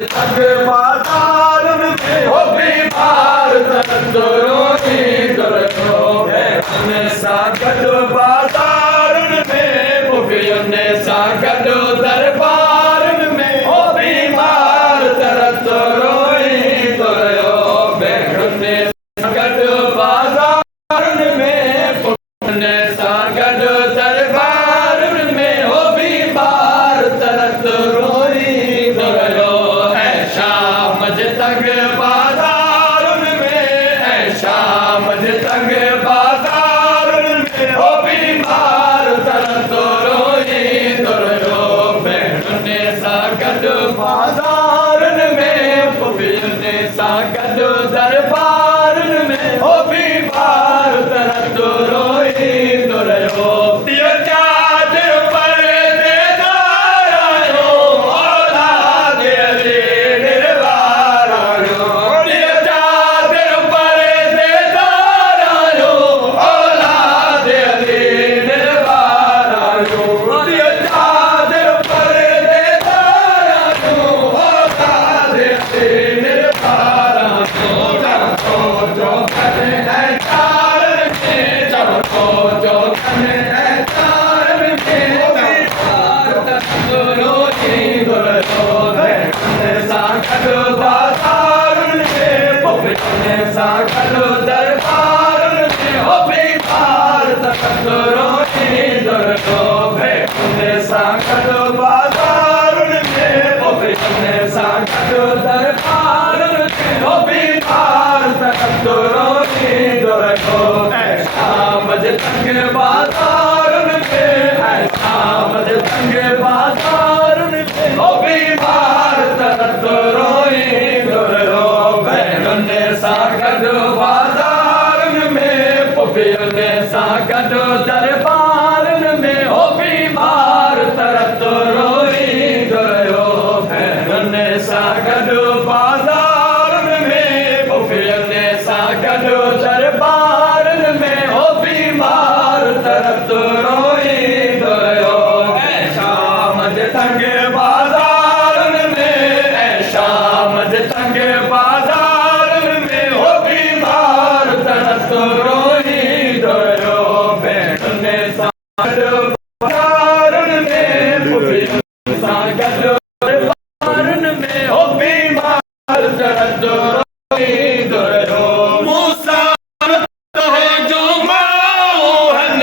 तंग बाजार में हो बीमार तंदुरुस्ती दुरुस्तो है हमने सागत बाजार में मुफियने सागत दरबार में हो बीमार तंदुरुस्ती दुरुस्तो है हमने सागत बाजार में मुफियने सागत दरबार में हो बीमार तंदुरुस्ती दुरुस्तो तंग बाजार में ऐसा मज तंग बाजार में हो बीमार तंदुरुस्ती दुरुस्तो बैठने सागत बाजार में मुफियने सागत दरबार में हो बीमार तंदुरुस्ती दुरुस्तो सागत दरबार में हो बीमार तंदुरुस्ती दुरुस्तो बैठने सागत बाजार में मुफियने सागत दरबार में हो बीमार तंदुरुस्ती दुरुस्तो ऐसा मज तंग बाजार में ऐसा मज तंग बाजार में हो बीमार तंदुरुस्ती दुरुस्तो बैठने सागत बाजार में मुफियने सागत दरबार में हो बीमार तंदुरुस्ती दुरुस्तो बैठने सागत बाजार में मुफियने सागत दरबार में हो बीमार तंदुरुस्ती दुरुस्तो ऐसा मज तंग बाजार में ऐसा मज तंग बाजार में हो बीमार तंदुरुस्ती दुरुस्तो बैठने सागत बाजार में मुफियने सागत दरबार में हो बीमार तंदुरुस्ती दुरुस्तो मूसा तो जो मोहन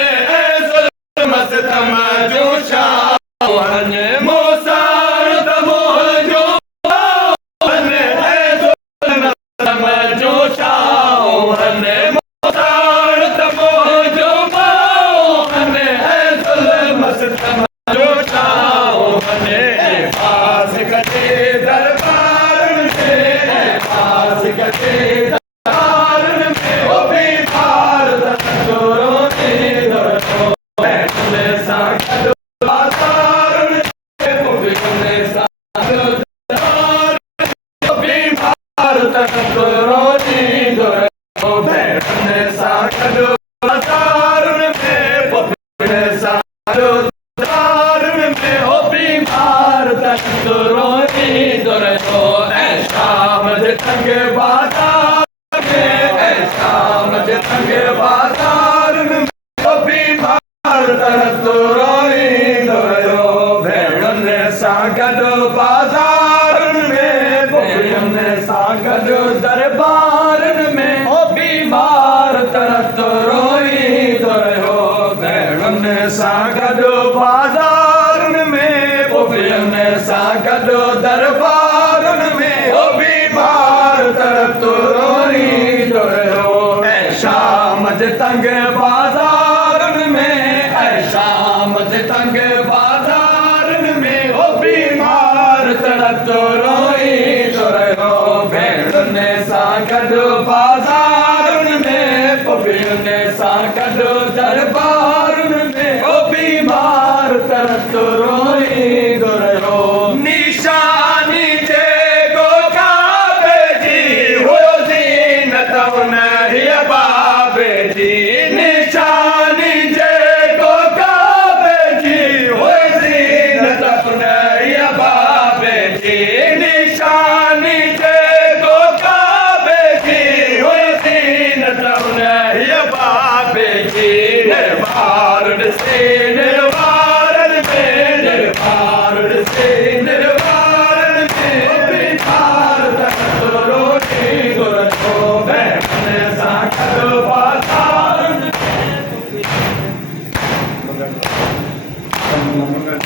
मस्तम जो शाहन मूसा तो जो मोहन जो शाहन मूसा तो जो मोहन मस्तम जो शाहन पास कटे दरबार में पास कटे दरबार में हो बीमार तंदुरुस्ती दुरुस्तो बैठने सागत बाजार में मुफियने सागत दरबार में हो बीमार तंदुरुस्ती दुरुस्तो बैठने सागत बाजार में मुफियने सागत दरबार में हो बीमार तंदुरुस्ती दुरुस्तो ऐसा मज तंग बाजार में ऐसा मज तंग बाजार में हो बीमार तंदुरुस्ती दुरुस्तो बैठने सागत बाजार में मुफियने सागत दरबार में हो बीमार तंदुरुस्ती दुरुस्तो बैठने सागत बाजार में मुफियने सागत दरबार में हो बीमार तंदुरुस्ती दुरुस्तो ऐसा मज तंग बाजार में ऐसा मज तंग बाजार में हो बीमार तंदुरुस्ती दुरुस्तो बैठने सागत बाजार में मुफियने सागत दरबार में हो बीमार तंदुरुस्ती दुरुस्तो निशानी देखो काबे जी हो ज़ीनत नहीं बाबे जी निशानी देखो काबे जी हो ज़ीनत नहीं बाबे जी निशानी से निर्वारण से निर्वारण में निर्वारण से निर्वारण में विचार करो गुरु को मैं मन साकर पातारण मंगल